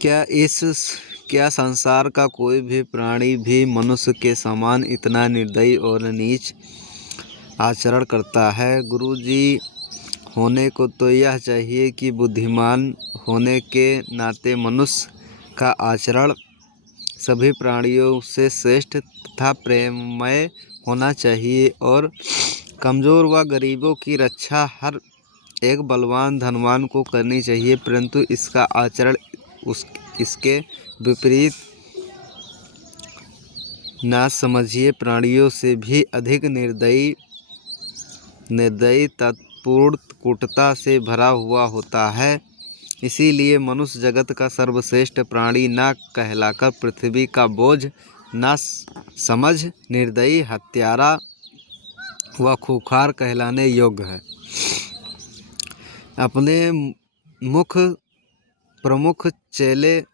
क्या संसार का कोई भी प्राणी भी मनुष्य के समान इतना निर्दयी और नीच आचरण करता है? गुरुजी होने को तो यह चाहिए कि बुद्धिमान होने के नाते मनुष्य का आचरण सभी प्राणियों से श्रेष्ठ तथा प्रेममय होना चाहिए और कमज़ोर व गरीबों की रक्षा हर एक बलवान धनवान को करनी चाहिए, परंतु इसका आचरण इसके विपरीत ना समझिए प्राणियों से भी अधिक निर्दयी तत्पूर्ण कूटता से भरा हुआ होता है। इसीलिए मनुष्य जगत का सर्वश्रेष्ठ प्राणी न कहलाकर पृथ्वी का बोझ न समझ निर्दयी, हत्यारा व खूंखार कहलाने योग्य है। अपने प्रमुख चेले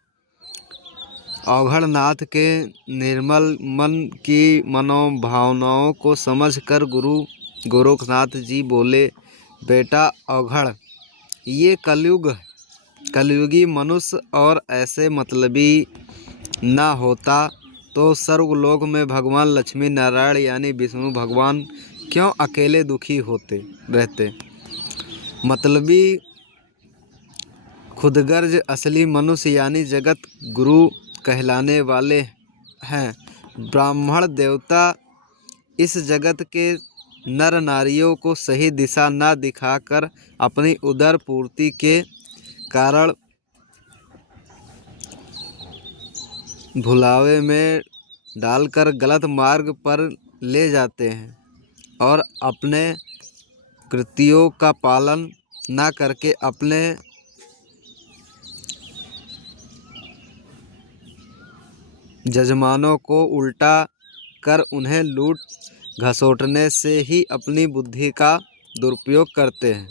अवघड़नाथ के निर्मल मन की मनोभावनाओं को समझकर गुरु गोरखनाथ जी बोले, बेटा अवघड़, ये कलयुगी मनुष्य और ऐसे मतलबी ना होता तो स्वर्गलोक में भगवान लक्ष्मी नारायण यानी विष्णु भगवान क्यों अकेले दुखी होते रहते? मतलबी खुदगर्ज असली मनुष्य यानी जगत गुरु कहलाने वाले हैं। ब्राह्मण देवता इस जगत के नर नारियों को सही दिशा न दिखाकर अपनी उदर पूर्ति के कारण भुलावे में डालकर गलत मार्ग पर ले जाते हैं और अपने कृत्यों का पालन न करके अपने जजमानों को उल्टा कर उन्हें लूट घसोटने से ही अपनी बुद्धि का दुरुपयोग करते हैं।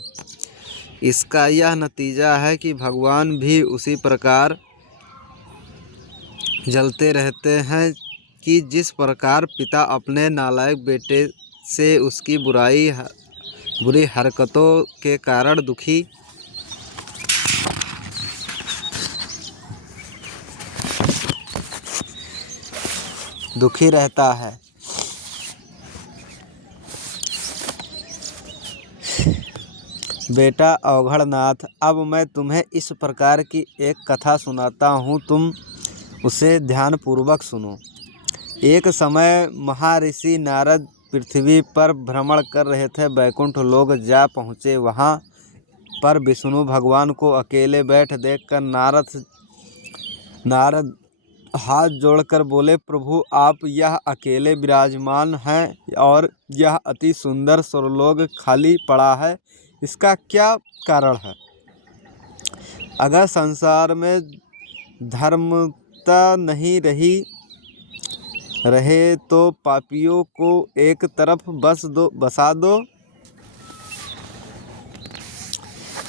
इसका यह नतीजा है कि भगवान भी उसी प्रकार जलते रहते हैं कि जिस प्रकार पिता अपने नालायक बेटे से उसकी बुरी हरकतों के कारण दुखी रहता है। बेटा अवघड़नाथ, अब मैं तुम्हें इस प्रकार की एक कथा सुनाता हूँ, तुम उसे ध्यानपूर्वक सुनो। एक समय महर्षि नारद पृथ्वी पर भ्रमण कर रहे थे। वैकुंठ लोक जा पहुँचे। वहाँ पर विष्णु भगवान को अकेले बैठ देखकर नारद हाथ जोड़कर बोले, प्रभु आप यह अकेले विराजमान हैं और यह अति सुंदर स्वर्गलोक खाली पड़ा है, इसका क्या कारण है? अगर संसार में धर्मता नहीं रहे तो पापियों को एक तरफ बसा दो,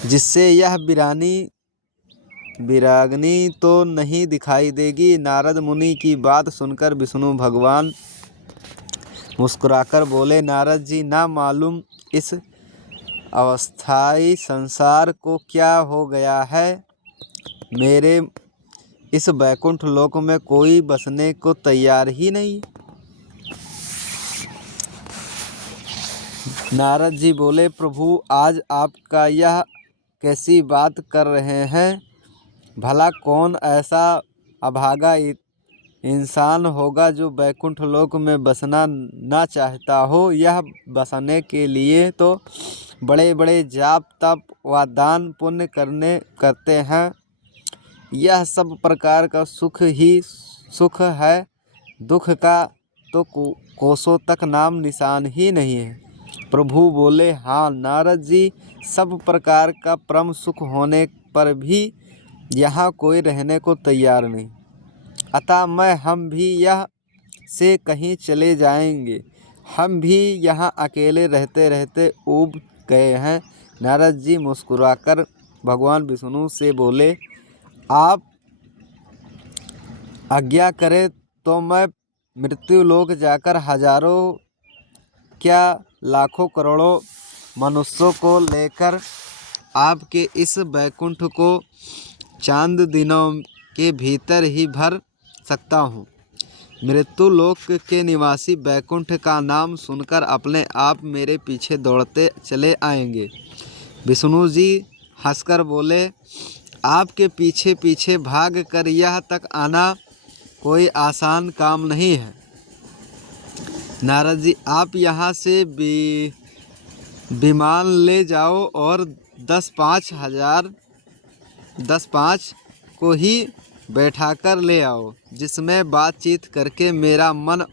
जिससे यह विरागनी तो नहीं दिखाई देगी। नारद मुनि की बात सुनकर विष्णु भगवान मुस्कुराकर बोले, नारद जी, ना मालूम इस अस्थाई संसार को क्या हो गया है। मेरे इस वैकुंठ लोक में कोई बसने को तैयार ही नहीं। नारद जी बोले, प्रभु आज आपका यह कैसी बात कर रहे हैं? भला कौन ऐसा अभागा इंसान होगा जो वैकुंठ लोक में बसना ना चाहता हो? यह बसने के लिए तो बड़े बड़े जाप तप व दान पुण्य करते हैं। यह सब प्रकार का सुख ही सुख है, दुख का तो कोसों तक नाम निशान ही नहीं है। प्रभु बोले, हाँ नारद जी, सब प्रकार का परम सुख होने पर भी यहाँ कोई रहने को तैयार नहीं, अतः हम भी यह से कहीं चले जाएंगे। हम भी यहाँ अकेले रहते रहते ऊब गए हैं। नारद जी मुस्कुराकर भगवान विष्णु से बोले, आप आज्ञा करें तो मैं मृत्यु लोक जाकर हजारों क्या लाखों करोड़ों मनुष्यों को लेकर आपके इस वैकुंठ को चांद दिनों के भीतर ही भर सकता हूँ। मृत्यु लोक के निवासी बैकुंठ का नाम सुनकर अपने आप मेरे पीछे दौड़ते चले आएंगे। विष्णु जी हंसकर बोले, आपके पीछे पीछे भाग कर यह तक आना कोई आसान काम नहीं है। नारद जी, आप यहाँ से विमान ले जाओ और 10-5 को ही बैठाकर ले आओ, जिसमें बातचीत करके मेरा मन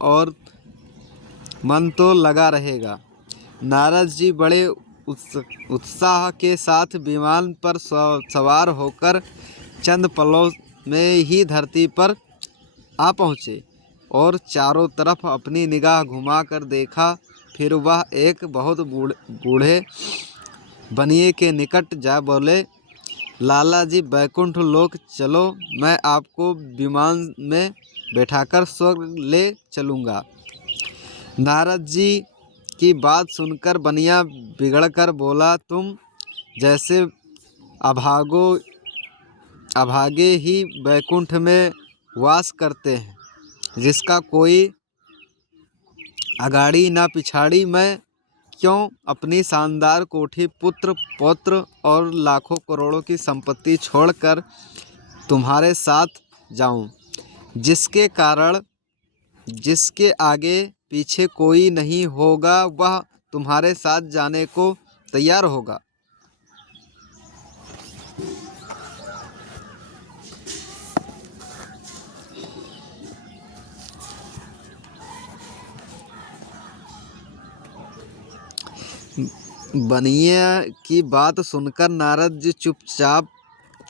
तो लगा रहेगा। नारद जी बड़े उत्साह के साथ विमान पर सवार होकर चंद पलों में ही धरती पर आ पहुँचे और चारों तरफ अपनी निगाह घुमाकर देखा। फिर वह एक बहुत बूढ़े बनिए के निकट जा बोले, लाला जी, बैकुंठ लोक चलो, मैं आपको विमान में बैठाकर स्वर्ग ले चलूँगा। नारद जी की बात सुनकर बनिया बिगड़कर बोला, तुम जैसे अभागे ही बैकुंठ में वास करते हैं, जिसका कोई अगाड़ी ना पिछाड़ी, मैं क्यों अपनी शानदार कोठी, पुत्र पौत्र और लाखों करोड़ों की संपत्ति छोड़कर तुम्हारे साथ जाऊं, जिसके आगे पीछे कोई नहीं होगा, वह तुम्हारे साथ जाने को तैयार होगा। बनिया की बात सुनकर नारद जी चुपचाप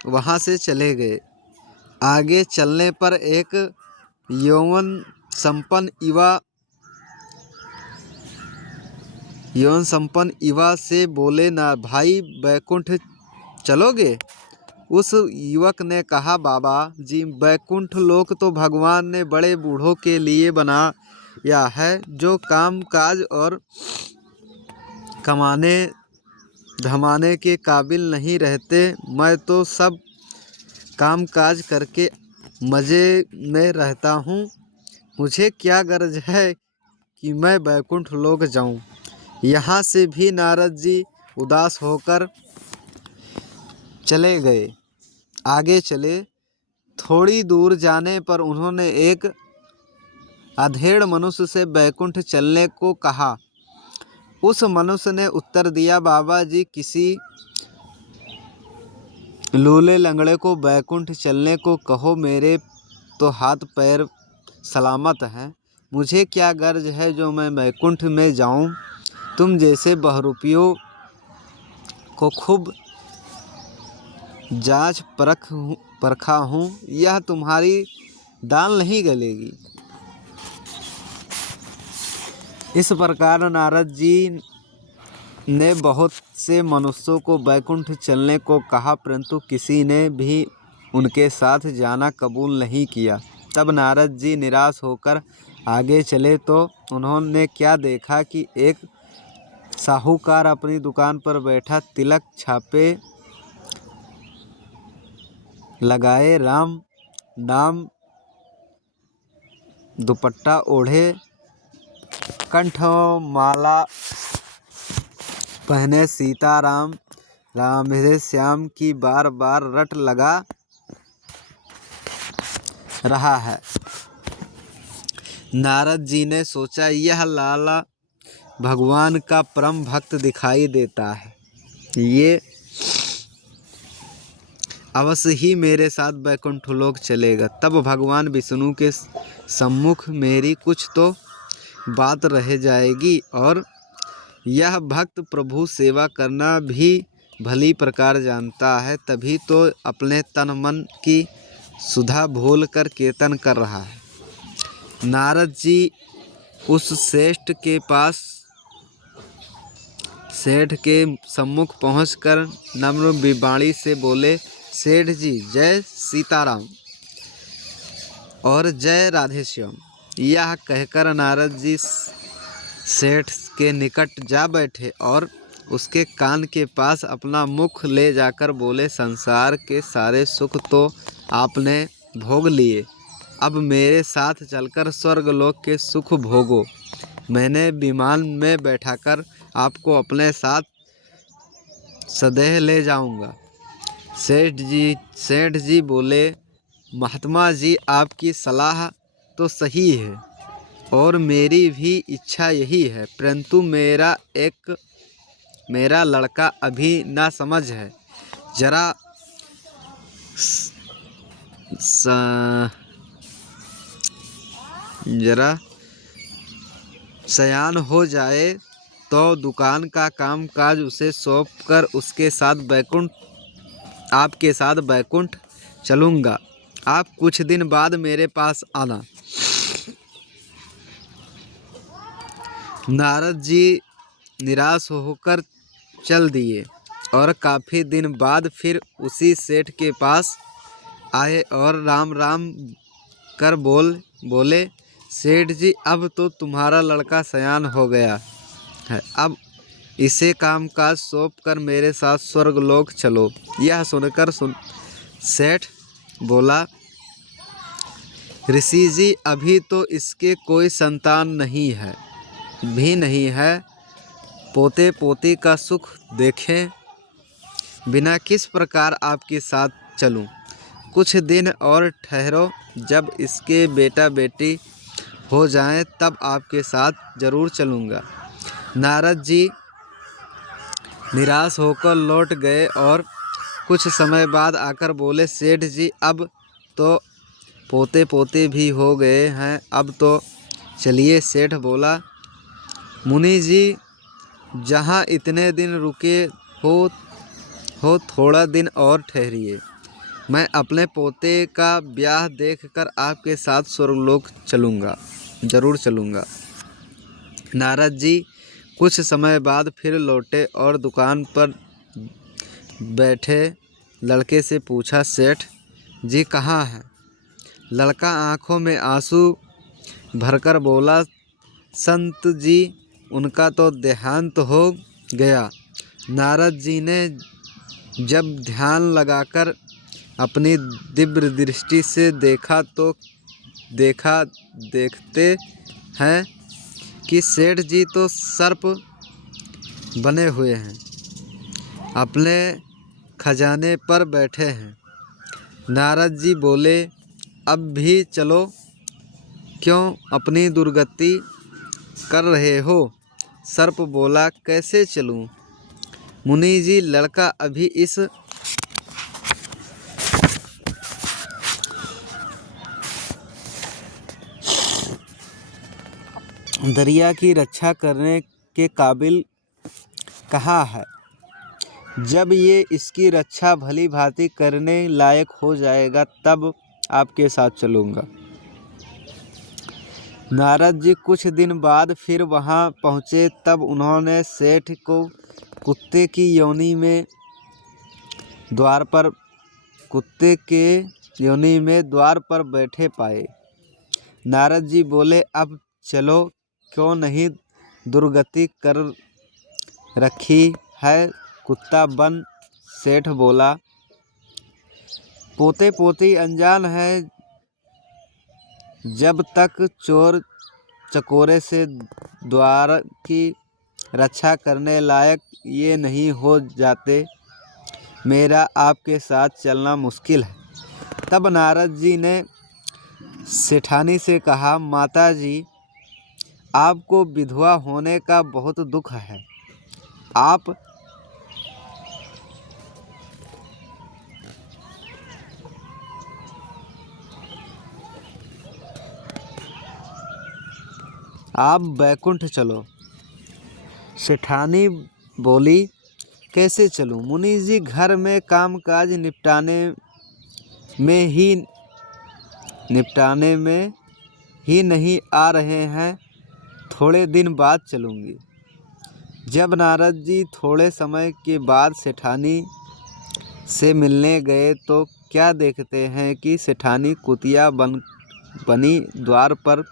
वहाँ से चले गए। आगे चलने पर एक यौवन संपन्न युवा से बोले, ना भाई, बैकुंठ चलोगे? उस युवक ने कहा, बाबा जी, बैकुंठ लोक तो भगवान ने बड़े बूढ़ों के लिए बनाया है, जो काम काज और कमाने धमाने के काबिल नहीं रहते। मैं तो सब काम काज करके मज़े में रहता हूँ। मुझे क्या गरज है कि मैं बैकुंठ लोक जाऊँ। यहाँ से भी नारद जी उदास होकर चले गए। आगे चले। थोड़ी दूर जाने पर उन्होंने एक अधेड़ मनुष्य से बैकुंठ चलने को कहा। उस मनुष्य ने उत्तर दिया, बाबा जी, किसी लूले लंगड़े को बैकुंठ चलने को कहो, मेरे तो हाथ पैर सलामत हैं। मुझे क्या गर्ज है जो मैं बैकुंठ में जाऊं। तुम जैसे बहरूपियों को खूब जांच परखा हूँ, यह तुम्हारी दाल नहीं गलेगी। इस प्रकार नारद जी ने बहुत से मनुष्यों को बैकुंठ चलने को कहा, परंतु किसी ने भी उनके साथ जाना कबूल नहीं किया। तब नारद जी निराश होकर आगे चले तो उन्होंने क्या देखा कि एक साहूकार अपनी दुकान पर बैठा, तिलक छापे लगाए, राम नाम दुपट्टा ओढ़े, कंठ माला पहने, सीताराम राधे श्याम की बार बार रट लगा रहा है। नारद जी ने सोचा, यह लाला भगवान का परम भक्त दिखाई देता है, ये अवश्य ही मेरे साथ बैकुंठ लोक चलेगा। तब भगवान विष्णु के सम्मुख मेरी कुछ तो बात रह जाएगी और यह भक्त प्रभु सेवा करना भी भली प्रकार जानता है, तभी तो अपने तन मन की सुधा भूल कर कीर्तन कर रहा है। नारद जी उस सेठ के सम्मुख पहुंचकर नम्र वाणी से बोले, सेठ जी, जय सीताराम और जय राधे श्याम। यह कहकर नारद जी सेठ के निकट जा बैठे और उसके कान के पास अपना मुख ले जाकर बोले, संसार के सारे सुख तो आपने भोग लिए, अब मेरे साथ चलकर स्वर्गलोक के सुख भोगो। मैंने विमान में बैठाकर आपको अपने साथ सदैह ले जाऊंगा। सेठ जी बोले, महात्मा जी आपकी सलाह तो सही है और मेरी भी इच्छा यही है, परंतु मेरा लड़का अभी ना समझ है, जरा जरा सयान हो जाए तो दुकान का काम काज उसे सौंप कर आपके साथ बैकुंठ चलूँगा। आप कुछ दिन बाद मेरे पास आना। नारद जी निराश होकर चल दिए और काफ़ी दिन बाद फिर उसी सेठ के पास आए और राम राम कर बोले, सेठ जी अब तो तुम्हारा लड़का सयान हो गया है, अब इसे कामकाज सौंप कर मेरे साथ स्वर्गलोक चलो। यह सुनकर सेठ बोला, ऋषि जी अभी तो इसके कोई संतान नहीं है, पोते पोती का सुख देखें बिना किस प्रकार आपके साथ चलूं। कुछ दिन और ठहरो, जब इसके बेटा बेटी हो जाएं तब आपके साथ जरूर चलूँगा। नारद जी निराश होकर लौट गए और कुछ समय बाद आकर बोले, सेठ जी अब तो पोते पोते भी हो गए हैं, अब तो चलिए। सेठ बोला, मुनि जी जहाँ इतने दिन रुके हो थोड़ा दिन और ठहरिए, मैं अपने पोते का ब्याह देखकर आपके साथ स्वर्गलोक जरूर चलूँगा। नारद जी कुछ समय बाद फिर लौटे और दुकान पर बैठे लड़के से पूछा, सेठ जी कहाँ हैं? लड़का आंखों में आंसू भरकर बोला, संत जी उनका तो देहांत हो गया। नारद जी ने जब ध्यान लगाकर अपनी दिव्य दृष्टि से देखा तो देखते हैं कि सेठ जी तो सर्प बने हुए हैं, अपने खजाने पर बैठे हैं। नारद जी बोले, अब भी चलो, क्यों अपनी दुर्गति कर रहे हो? सर्प बोला, कैसे चलूं? मुनि जी लड़का अभी इस दरिया की रक्षा करने के काबिल कहाँ है। जब ये इसकी रक्षा भली भांति करने लायक हो जाएगा तब आपके साथ चलूँगा। नारद जी कुछ दिन बाद फिर वहाँ पहुँचे, तब उन्होंने सेठ को कुत्ते के योनि में द्वार पर बैठे पाए। नारद जी बोले, अब चलो, क्यों नहीं दुर्गति कर रखी है कुत्ता बन। सेठ बोला, पोते पोती अनजान है, जब तक चोर चकोरे से द्वार की रक्षा करने लायक ये नहीं हो जाते, मेरा आपके साथ चलना मुश्किल है। तब नारद जी ने सेठानी से कहा, माता जी आपको विधवा होने का बहुत दुख है, आप बैकुंठ चलो। सेठानी बोली, कैसे चलूं? मुनि जी घर में कामकाज निपटाने में ही नहीं आ रहे हैं, थोड़े दिन बाद चलूँगी। जब नारद जी थोड़े समय के बाद सेठानी से मिलने गए तो क्या देखते हैं कि सेठानी कुतिया बनी द्वार पर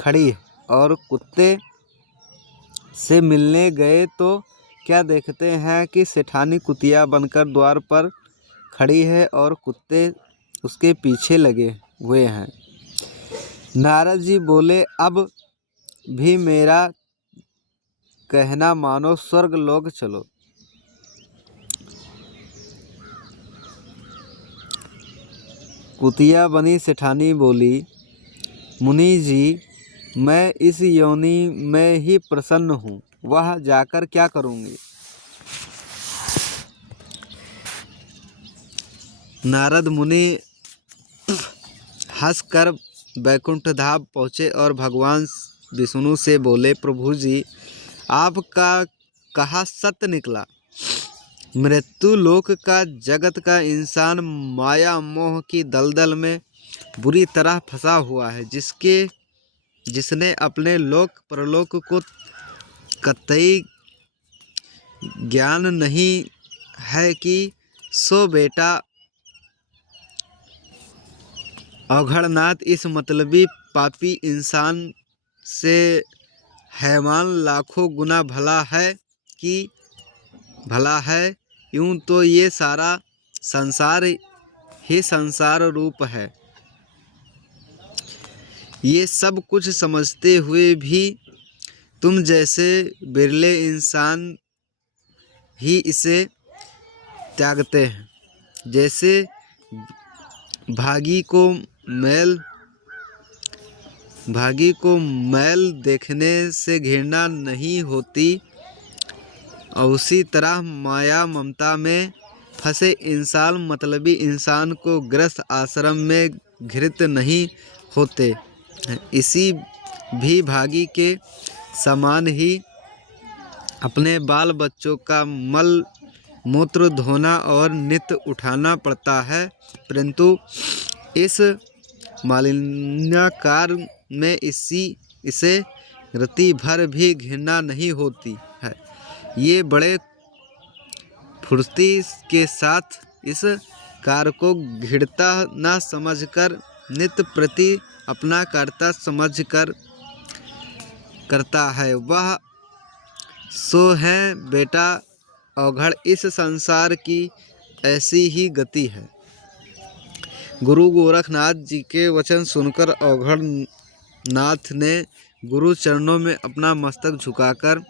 खड़ी है और कुत्ते से मिलने गए तो क्या देखते हैं कि सेठानी कुतिया बनकर द्वार पर खड़ी है और कुत्ते उसके पीछे लगे हुए हैं। नारद जी बोले, अब भी मेरा कहना मानो, स्वर्ग लोक चलो। कुतिया बनी सेठानी बोली, मुनि जी मैं इस योनि में ही प्रसन्न हूँ, वह जाकर क्या करूँगी। नारद मुनि हंसकर बैकुंठ धाम पहुँचे और भगवान विष्णु से बोले, प्रभु जी आपका कहा सत्य निकला। मृत्यु लोक का जगत का इंसान माया मोह की दलदल में बुरी तरह फंसा हुआ है, जिसने अपने लोक परलोक को कतई ज्ञान नहीं है कि सो बेटा अवघड़नाथ इस मतलबी पापी इंसान से हैवान लाखों गुना भला है। यूं तो ये सारा संसार ही संसार रूप है। ये सब कुछ समझते हुए भी तुम जैसे बिरले इंसान ही इसे त्यागते हैं। जैसे भागी को मैल देखने से घृणा नहीं होती, और उसी तरह माया ममता में फंसे इंसान मतलबी इंसान को गृहस्थ आश्रम में घृत नहीं होते। इसी भी भागी के समान ही अपने बाल बच्चों का मल मूत्र धोना और नित्य उठाना पड़ता है, परंतु इस मालिन्यकार में इसे रति भर भी घृणा नहीं होती है। ये बड़े फुर्ती के साथ इस कार्य को घृणा न समझकर नित्य प्रति अपना कर्ता समझकर करता है, वह सो है बेटा अवघड़। इस संसार की ऐसी ही गति है। गुरु गोरखनाथ जी के वचन सुनकर अवघड़नाथ ने गुरु चरणों में अपना मस्तक झुकाकर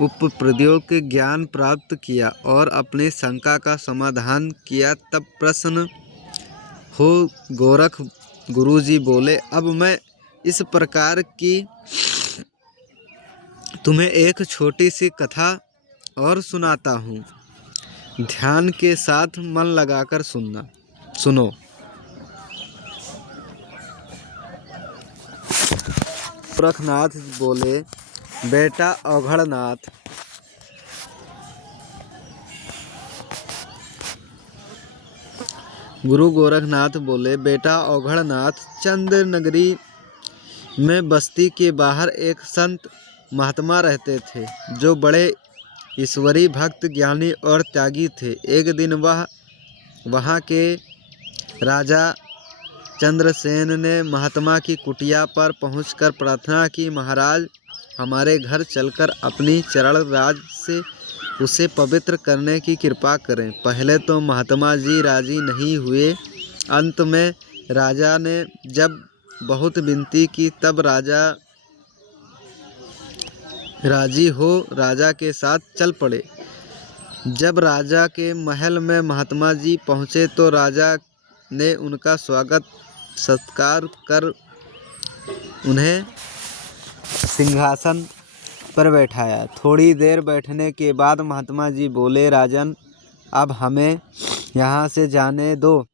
उपप्रद्योग ज्ञान प्राप्त किया और अपनी शंका का समाधान किया। तब प्रसन्न हो गोरख गुरुजी बोले, अब मैं इस प्रकार की तुम्हें एक छोटी सी कथा और सुनाता हूँ। ध्यान के साथ मन लगाकर सुनो। गोरखनाथ बोले, बेटा अवघड़नाथ गुरु गोरखनाथ बोले, बेटा अवघड़नाथ, चंद्र नगरी में बस्ती के बाहर एक संत महात्मा रहते थे, जो बड़े ईश्वरी भक्त ज्ञानी और त्यागी थे। एक दिन वहाँ के राजा चंद्रसेन ने महात्मा की कुटिया पर पहुंचकर प्रार्थना की, महाराज हमारे घर चलकर अपनी चरण राज से उसे पवित्र करने की कृपा करें। पहले तो महात्मा जी राजी नहीं हुए। अंत में राजा ने जब बहुत विनती की, तब राजा राजी हो राजा के साथ चल पड़े। जब राजा के महल में महात्मा जी पहुँचे तो राजा ने उनका स्वागत सत्कार कर उन्हें सिंहासन पर बैठाया। थोड़ी देर बैठने के बाद महात्मा जी बोले, राजन अब हमें यहाँ से जाने दो,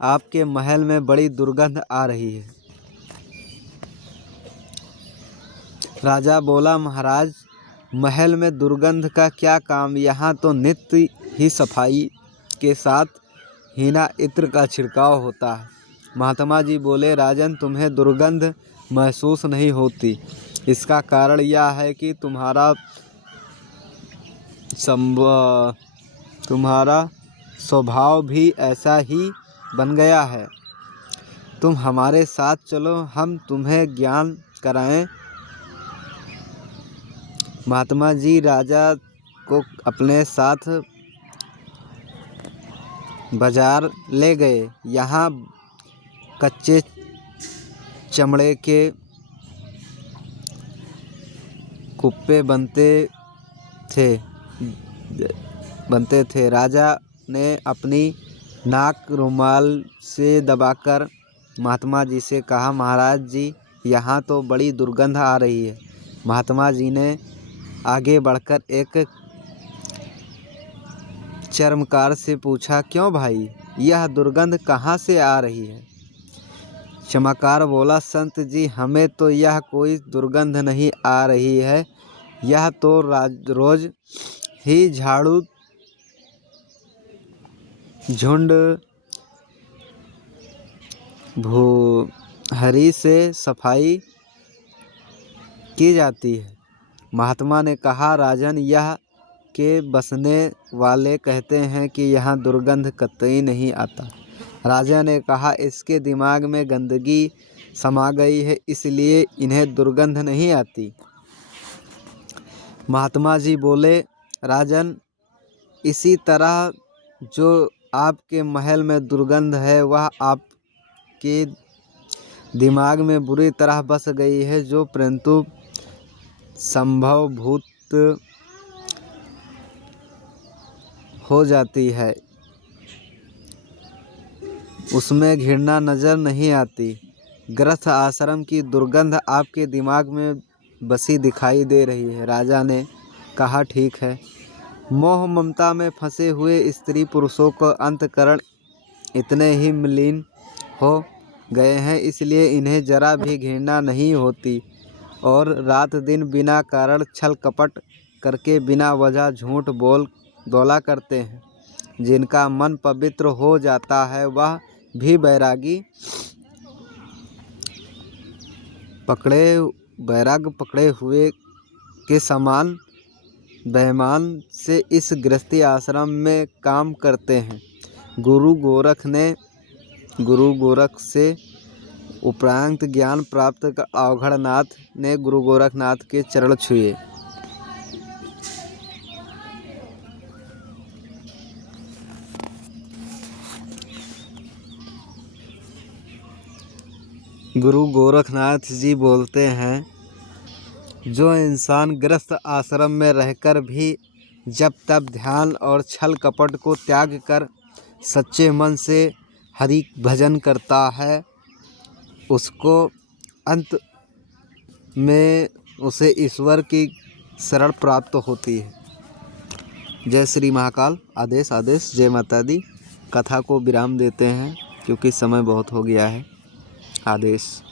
आपके महल में बड़ी दुर्गंध आ रही है। राजा बोला, महाराज महल में दुर्गंध का क्या काम, यहाँ तो नित्य ही सफाई के साथ हीना इत्र का छिड़काव होता है। महात्मा जी बोले, राजन तुम्हें दुर्गंध महसूस नहीं होती, इसका कारण यह है कि तुम्हारा स्वभाव भी ऐसा ही बन गया है। तुम हमारे साथ चलो, हम तुम्हें ज्ञान कराएं। महात्मा जी राजा को अपने साथ बाजार ले गए। यहाँ कच्चे चमड़े के कुप्पे बनते थे। राजा ने अपनी नाक रुमाल से दबाकर महात्मा जी से कहा, महाराज जी, यहाँ तो बड़ी दुर्गंध आ रही है। महात्मा जी ने आगे बढ़कर एक चर्मकार से पूछा, क्यों भाई, यह दुर्गंध कहाँ से आ रही है? चमकार बोला, संत जी, हमें तो यह कोई दुर्गंध नहीं आ रही है। यह तो रोज ही झाड़ू झुंड हरी से सफाई की जाती है। महात्मा ने कहा, राजन, यह के बसने वाले कहते हैं कि यहाँ दुर्गंध कतई नहीं आता। राजा ने कहा, इसके दिमाग में गंदगी समा गई है, इसलिए इन्हें दुर्गंध नहीं आती। महात्मा जी बोले, राजन, इसी तरह जो आपके महल में दुर्गंध है वह आपके दिमाग में बुरी तरह बस गई है, जो परंतु संभवभूत हो जाती है, उसमें घृणा नज़र नहीं आती। गृहस्थ आश्रम की दुर्गंध आपके दिमाग में बसी दिखाई दे रही है। राजा ने कहा, ठीक है। मोह ममता में फंसे हुए स्त्री पुरुषों का अंतकरण इतने ही मलिन हो गए हैं, इसलिए इन्हें जरा भी घृणा नहीं होती और रात दिन बिना कारण छल कपट करके बिना वजह झूठ बोला करते हैं। जिनका मन पवित्र हो जाता है वह भी बैराग पकड़े हुए के समान बेईमान से इस गृहस्थी आश्रम में काम करते हैं। गुरु गोरख से उपरांत ज्ञान प्राप्त कर अवघड़नाथ ने गुरु गोरखनाथ के चरण छुए। गुरु गोरखनाथ जी बोलते हैं, जो इंसान गृहस्थ आश्रम में रहकर भी जब तब ध्यान और छल कपट को त्याग कर सच्चे मन से हरि भजन करता है, उसको अंत में उसे ईश्वर की शरण प्राप्त होती है। जय श्री महाकाल। आदेश आदेश। जय माता दी। कथा को विराम देते हैं क्योंकि समय बहुत हो गया है। आदेश।